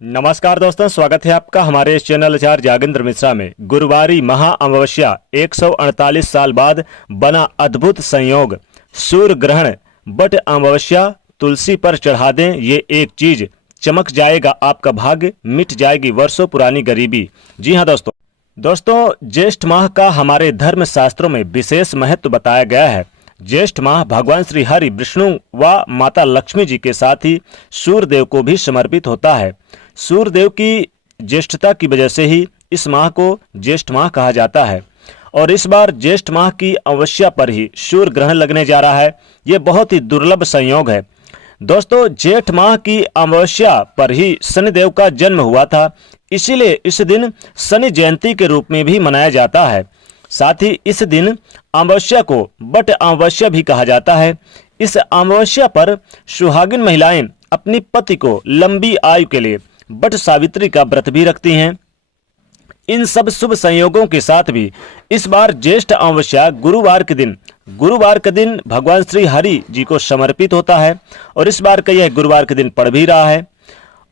नमस्कार दोस्तों, स्वागत है आपका हमारे इस चैनल आचार्य जागेंद्र मिश्रा में। गुरुवारी महा अमावस्या 148 साल बाद बना अद्भुत संयोग। सूर्य ग्रहण बट अमावस्या तुलसी पर चढ़ा दें ये एक चीज, चमक जाएगा आपका भाग्य, मिट जाएगी वर्षों पुरानी गरीबी। जी हाँ दोस्तों, ज्येष्ठ माह का हमारे धर्म शास्त्रों में विशेष महत्व बताया गया है। ज्येष्ठ माह भगवान श्री हरि, विष्णु व माता लक्ष्मी जी के साथ ही सूर्यदेव को भी समर्पित होता है। सूर्यदेव की ज्येष्ठता की वजह से ही इस माह को ज्येष्ठ माह कहा जाता है। और इस बार ज्येष्ठ माह की अमावस्या पर ही सूर्य ग्रहण लगने जा रहा है। ये बहुत ही दुर्लभ संयोग है दोस्तों। जेठ माह की अमावस्या पर ही शनिदेव का जन्म हुआ था, इसीलिए इस दिन शनि जयंती के रूप में भी मनाया जाता है। साथ ही इस दिन अमावस्या को बट अमावस्या भी कहा जाता है। इस अमावस्या पर सुहागिन महिलाएं अपनी पति को लंबी आयु के लिए बट सावित्री का व्रत भी रखती हैं। इन सब शुभ संयोगों के साथ भी इस बार ज्येष्ठ अमावस्या गुरुवार के दिन भगवान श्री हरि जी को समर्पित होता है और इस बार का यह गुरुवार के दिन पड़ भी रहा है।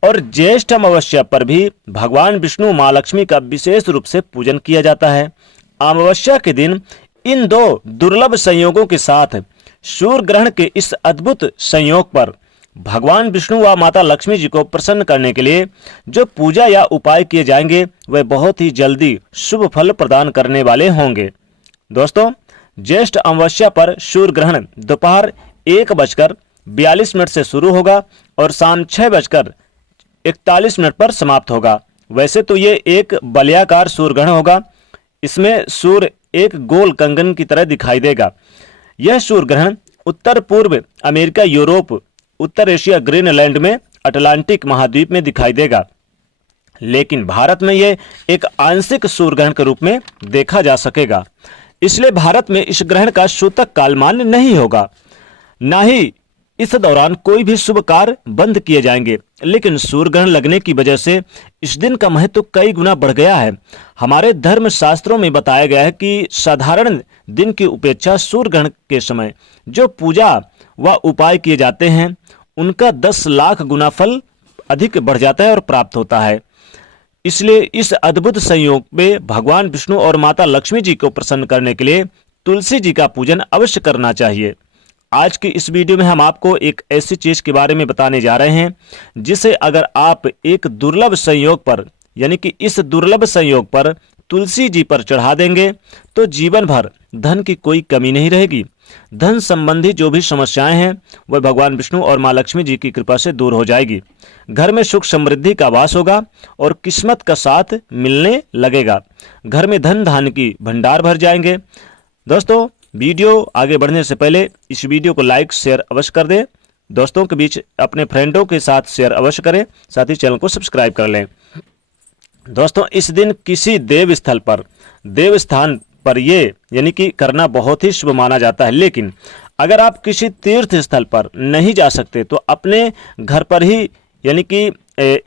और ज्येष्ठ अमावस्या पर भी भगवान विष्णु माँ लक्ष्मी का विशेष रूप से पूजन किया जाता है। अमावस्या के दिन इन दो दुर्लभ संयोगों के साथ सूर्य ग्रहण के इस अद्भुत संयोग पर भगवान विष्णु व माता लक्ष्मी जी को प्रसन्न करने के लिए जो पूजा या उपाय किए जाएंगे वह बहुत ही जल्दी शुभ फल प्रदान करने वाले होंगे। दोस्तों, ज्येष्ठ अमावस्या पर सूर्य ग्रहण दोपहर 1:42 से शुरू होगा और शाम 6:41 पर समाप्त होगा। वैसे तो ये एक वलयाकार सूर्य ग्रहण होगा। इसमें सूर्य एक गोल कंगन की तरह दिखाई देगा। यह सूर्य ग्रहण उत्तर पूर्व अमेरिका, यूरोप, उत्तर एशिया, ग्रीनलैंड में अटलांटिक महाद्वीप में दिखाई देगा। लेकिन भारत में यह एक आंशिक सूर्य ग्रहण के रूप में देखा जा सकेगा। इसलिए भारत में इस ग्रहण का सूतक काल मान्य नहीं होगा, ना ही इस दौरान कोई भी शुभ कार्य बंद किए जाएंगे। लेकिन सूर्य ग्रहण लगने की वजह से इस दिन का महत्व कई गुना बढ़ गया है। हमारे धर्म शास्त्रों में बताया गया है कि साधारण दिन की अपेक्षा सूर्य ग्रहण के समय जो पूजा व उपाय किए जाते हैं उनका 10 लाख गुना फल अधिक बढ़ जाता है और प्राप्त होता है। इसलिए इस अद्भुत संयोग में भगवान विष्णु और माता लक्ष्मी जी को प्रसन्न करने के लिए तुलसी जी का पूजन अवश्य करना चाहिए। आज की इस वीडियो में हम आपको एक ऐसी चीज के बारे में बताने जा रहे हैं जिसे अगर आप एक दुर्लभ संयोग पर, यानी कि इस दुर्लभ संयोग पर तुलसी जी पर चढ़ा देंगे तो जीवन भर धन की कोई कमी नहीं रहेगी। धन संबंधी जो भी समस्याएं हैं वह भगवान विष्णु और माँ लक्ष्मी जी की कृपा से दूर हो जाएगी। घर में सुख समृद्धि का वास होगा और किस्मत का साथ मिलने लगेगा। घर में धन धान्य की भंडार भर जाएंगे। दोस्तों, वीडियो आगे बढ़ने से पहले इस वीडियो को लाइक शेयर अवश्य कर दें। दोस्तों के बीच अपने फ्रेंडों के साथ शेयर अवश्य करें। साथ ही चैनल को सब्सक्राइब कर लें। दोस्तों, इस दिन किसी देवस्थान पर ये यानी कि करना बहुत ही शुभ माना जाता है। लेकिन अगर आप किसी तीर्थ स्थल पर नहीं जा सकते तो अपने घर पर ही यानी कि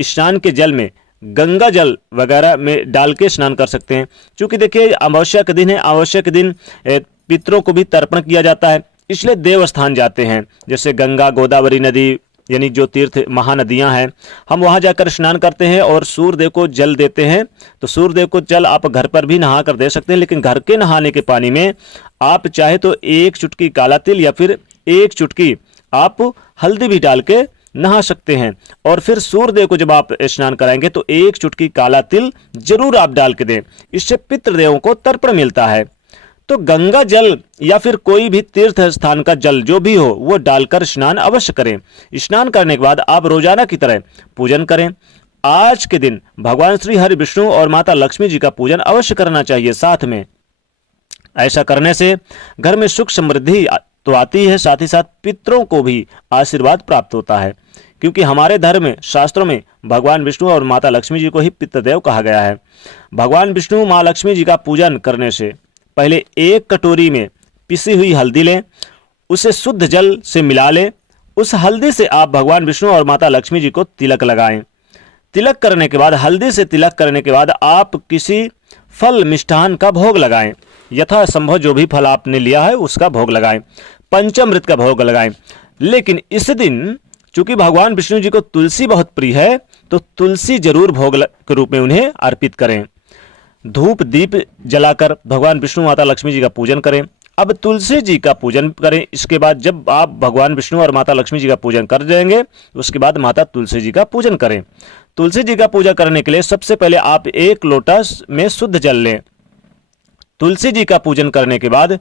स्नान के जल में गंगा जल वगैरह में डाल के स्नान कर सकते हैं। क्योंकि देखिए अमावस्या के दिन है, अमावस्या के दिन पितरों को भी तर्पण किया जाता है, इसलिए देवस्थान जाते हैं। जैसे गंगा, गोदावरी नदी यानी जो तीर्थ महानदियां हैं, हम वहां जाकर स्नान करते हैं और सूर्यदेव को जल देते हैं। तो सूर्यदेव को जल आप घर पर भी नहा कर दे सकते हैं, लेकिन घर के नहाने के पानी में आप चाहे तो 1 चुटकी काला तिल या फिर 1 चुटकी आप हल्दी भी डाल के नहा सकते हैं। और फिर सूर्यदेव को जब आप स्नान कराएंगे तो 1 चुटकी काला तिल जरूर आप डाल के दें। इससे पितृदेवों को तर्पण मिलता है। तो गंगा जल या फिर कोई भी तीर्थ स्थान का जल जो भी हो वो डालकर स्नान अवश्य करें। स्नान करने के बाद आप रोजाना की तरह पूजन करें। आज के दिन भगवान श्री हरि, विष्णु और माता लक्ष्मी जी का पूजन अवश्य करना चाहिए। साथ में ऐसा करने से घर में सुख समृद्धि तो आती है, साथ ही साथ पितरों को भी आशीर्वाद प्राप्त होता है। क्योंकि हमारे धर्म शास्त्रों में भगवान विष्णु और माता लक्ष्मी जी को ही पितृदेव कहा गया है। भगवान विष्णु माँ लक्ष्मी जी का पूजन करने से पहले 1 कटोरी में पिसी हुई हल्दी लें, उसे शुद्ध जल से मिला लें। उस हल्दी से आप भगवान विष्णु और माता लक्ष्मी जी को तिलक लगाएं। तिलक करने के बाद, हल्दी से तिलक करने के बाद आप किसी फल मिष्ठान का भोग लगाएं। यथा संभव जो भी फल आपने लिया है उसका भोग लगाएं। पंचामृत का भोग लगाएं। लेकिन इस दिन चूंकि भगवान विष्णु जी को तुलसी बहुत प्रिय है, तो तुलसी जरूर भोग के रूप में उन्हें अर्पित करें। धूप दीप जलाकर भगवान विष्णु माता लक्ष्मी जी का पूजन करें। अब तुलसी जी का पूजन करें। इसके बाद जब आप भगवान विष्णु और माता लक्ष्मी जी का पूजन कर जाएंगे, उसके बाद माता तुलसी जी का पूजन करें। तुलसी जी का पूजा करने के लिए सबसे पहले आप एक लोटा में शुद्ध जल लें। तुलसी जी का पूजन करने के बाद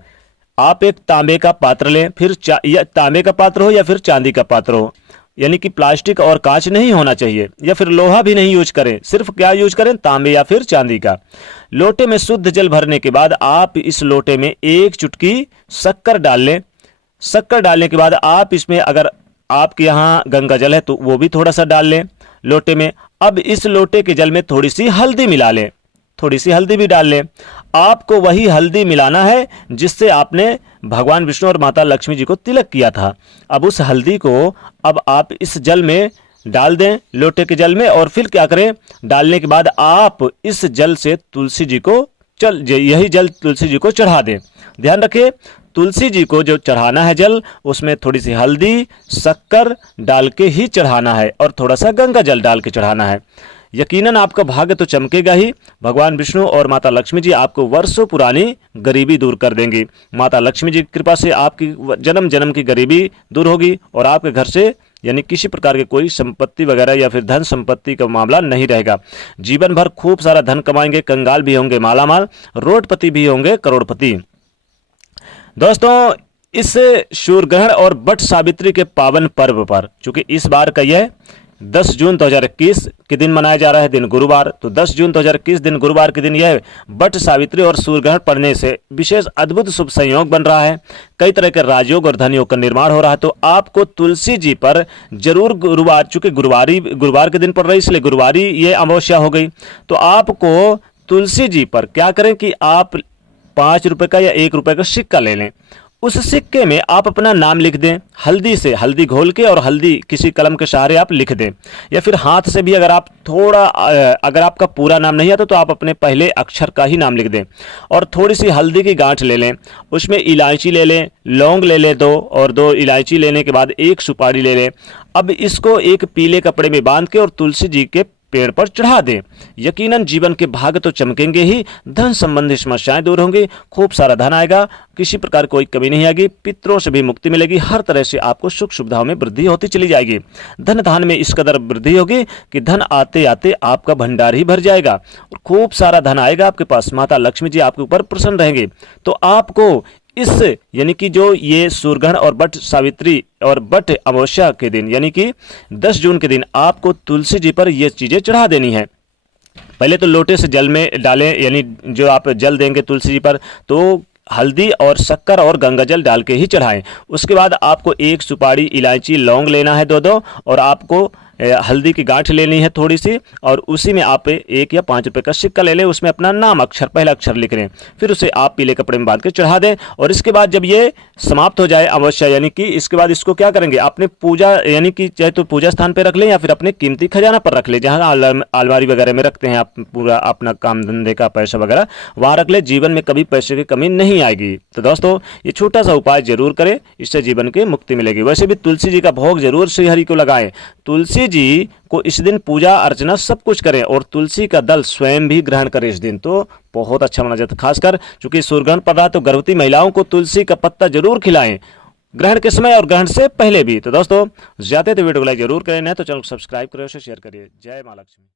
आप एक तांबे का पात्र लें, फिर या तांबे का पात्र हो या फिर चांदी का पात्र हो, यानी कि प्लास्टिक और कांच नहीं होना चाहिए, या फिर लोहा भी नहीं यूज करें, सिर्फ क्या यूज करें, तांबे या फिर चांदी का। लोटे में शुद्ध जल भरने के बाद आप इस लोटे में एक चुटकी शक्कर डाल लें। शक्कर डालने के बाद आप इसमें, अगर आपके यहाँ गंगा जल है तो वो भी थोड़ा सा डाल लें लोटे में। अब इस लोटे के जल में थोड़ी सी हल्दी मिला लें, थोड़ी सी हल्दी भी डाल लें। आपको वही हल्दी मिलाना है जिससे आपने भगवान विष्णु और माता लक्ष्मी जी को तिलक किया था। अब उस हल्दी को अब आप इस जल में डाल दें, लोटे के जल में, और फिर क्या करें, डालने के बाद आप इस जल से तुलसी जी को यही जल तुलसी जी को चढ़ा दें। ध्यान रखें, तुलसी जी को जो चढ़ाना है जल, उसमें थोड़ी सी हल्दी शक्कर डाल के ही चढ़ाना है और थोड़ा सा गंगा जल डाल के चढ़ाना है। यकीनन आपका भाग्य तो चमकेगा ही। भगवान विष्णु और माता लक्ष्मी जी आपको वर्षों पुरानी गरीबी दूर कर देंगी। माता लक्ष्मी जी की कृपा से आपकी जन्म जन्म की गरीबी दूर होगी और आपके घर से यानी किसी प्रकार के कोई संपत्ति वगैरह या फिर धन संपत्ति का मामला नहीं रहेगा। जीवन भर खूब सारा धन कमाएंगे, कंगाल भी होंगे मालामाल, रोडपति भी होंगे करोड़पति। दोस्तों, इस सूर्यग्रहण और वट सावित्री के पावन पर्व पर, चूंकि इस बार का यह 10 जून 2021 के दिन मनाया जा रहा है, दिन गुरुवार, तो 10 जून 2021 दिन गुरुवार के दिन यह वट सावित्री और सूर्यग्रहण पड़ने से विशेष अद्भुत शुभ संयोग बन रहा है। कई तरह के राजयोग और धनयोग का निर्माण हो रहा है। तो आपको तुलसी जी पर जरूर गुरुवार, चूंकि गुरुवार के दिन पड़ रही, इसलिए गुरुवारी ये अमावस्या हो गई, तो आपको तुलसी जी पर क्या करें कि आप 5 रुपए का या 1 रुपए का सिक्का ले लें। उस सिक्के में आप अपना नाम लिख दें, हल्दी से, हल्दी घोल के, और हल्दी किसी कलम के सहारे आप लिख दें, या फिर हाथ से भी अगर आप थोड़ा, अगर आपका पूरा नाम नहीं आता तो आप अपने पहले अक्षर का ही नाम लिख दें। और थोड़ी सी हल्दी की गांठ ले लें, उसमें इलायची ले लें, लौंग ले लें 2, और 2 इलायची लेने के बाद 1 सुपारी ले लें। अब इसको एक पीले कपड़े में बांध के और तुलसी जी के पेड़ पर चढ़ा दें। यकीनन जीवन के भाग्य तो चमकेंगे ही, धन संबंधी समस्याएं दूर होंगी, खूब सारा धन आएगा, किसी प्रकार कोई कमी नहीं आएगी, पितरों से भी मुक्ति मिलेगी, हर तरह से आपको सुख सुविधाओं में वृद्धि होती चली जाएगी। धन धान में इस कदर वृद्धि होगी कि धन आते आते आपका भंडार ही भर जाएगा और खूब सारा धन आएगा आपके पास। माता लक्ष्मी जी आपके ऊपर प्रसन्न रहेंगे। तो आपको इस यानी कि जो ये सूर्यग्रहण और वट सावित्री और वट अमावस्या के दिन यानी कि 10 जून के दिन आपको तुलसी जी पर ये चीजें चढ़ा देनी है। पहले तो लोटे से जल में डालें, यानी जो आप जल देंगे तुलसी जी पर तो हल्दी और शक्कर और गंगा जल डाल के ही चढ़ाएं। उसके बाद आपको 1 सुपारी इलायची लौंग लेना है 2-2, और आपको हल्दी की गांठ लेनी है थोड़ी सी, और उसी में आप 1 या 5 रुपए का सिक्का ले लें, उसमें अपना नाम अक्षर, पहला अक्षर लिख लें, फिर उसे आप पीले कपड़े में बांध के चढ़ा दें। और इसके बाद जब ये समाप्त हो जाए अमावस्या, यानी कि इसके बाद इसको क्या करेंगे, आपने पूजा यानी कि चाहे तो पूजा स्थान पर रख लें या फिर अपने कीमती खजाना पर रख लें, जहाँ अलमारी वगैरह में रखते हैं आप पूरा अपना काम धंधे का पैसा वगैरह, वहाँ रख ले। जीवन में कभी पैसे की कमी नहीं आएगी। तो दोस्तों, ये छोटा सा उपाय जरूर करें, इससे जीवन की मुक्ति मिलेगी। वैसे भी तुलसी जी का भोग जरूर श्रीहरि को लगाएं। तुलसी जी को इस दिन पूजा अर्चना सब कुछ करें, और तुलसी का दल स्वयं भी ग्रहण करें इस दिन, तो बहुत अच्छा माना जाता है। खासकर चूंकि सूर्यग्रहण पड़ रहा है तो गर्भवती महिलाओं को तुलसी का पत्ता जरूर खिलाएं, ग्रहण के समय और ग्रहण से पहले भी। तो दोस्तों, ज्यादा तो वीडियो को लाइक जरूर करें, नहीं तो चैनल को सब्सक्राइब करें, उसे शेयर करिए। जय मां लक्ष्मी।